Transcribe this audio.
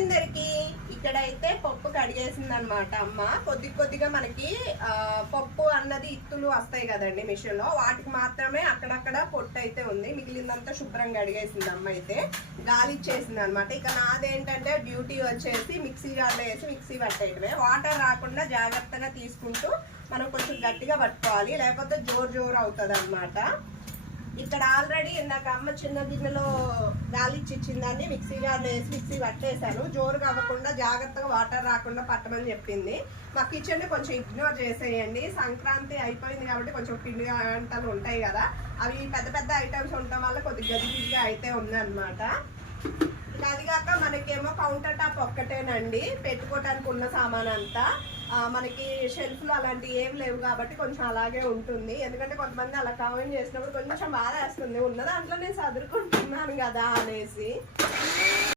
అందరికి అయితే పప్పు కడిగేసింది అనమాట అమ్మ. కొద్ది కొద్దిగా మనకి పప్పు అన్నది ఇత్తులు వస్తాయి కదండి మిషన్లో వాటికి మాత్రమే అక్కడక్కడ పొట్టు అయితే ఉంది. మిగిలిందంతా శుభ్రంగా కడిగేసింది అమ్మ అయితే. గాలి ఇచ్చేసింది అనమాట ఇక నాదేంటంటే డ్యూటీ వచ్చేసి మిక్సీ జార్లో వేసి మిక్సీ పట్టేయటమే వాటర్ రాకుండా జాగ్రత్తగా తీసుకుంటూ మనం కొంచెం గట్టిగా పట్టుకోవాలి. లేకపోతే జోరు జోరు అవుతుంది ఇక్కడ ఆల్రెడీ ఇందాక అమ్మ చిన్న గిన్నెలో గాలి ఇచ్చిందాన్ని మిక్సీ జార్లో వేసి మిక్సీ పట్టేశాను. జోరుగా అవ్వకుండా జాగ్రత్తగా వాటర్ రాకుండా పట్టమని చెప్పింది. మా కిచెన్ కొంచెం ఇగ్నోర్ చేసేయండి. సంక్రాంతి అయిపోయింది కాబట్టి కొంచెం పిండి వంటలు ఉంటాయి కదా. అవి పెద్ద పెద్ద ఐటమ్స్ ఉండటం వల్ల కొద్దిగా గజిబిజిగా అయితే ఉందన్నమాట. ఇంకా అది కాక మనకేమో కౌంటర్ టాప్ ఒక్కటేనండి. పెట్టుకోవటానికి ఉన్న సామాన్ అంతా మనకి షెల్ఫ్లు అలాంటివి ఏం లేవు కాబట్టి కొంచెం అలాగే ఉంటుంది. ఎందుకంటే కొంతమంది అలా కామెంట్ చేసినప్పుడు కొంచెం బాధ వేస్తుంది ఉన్న దాంట్లో నేను చదువుకుంటున్నాను కదా అనేసి.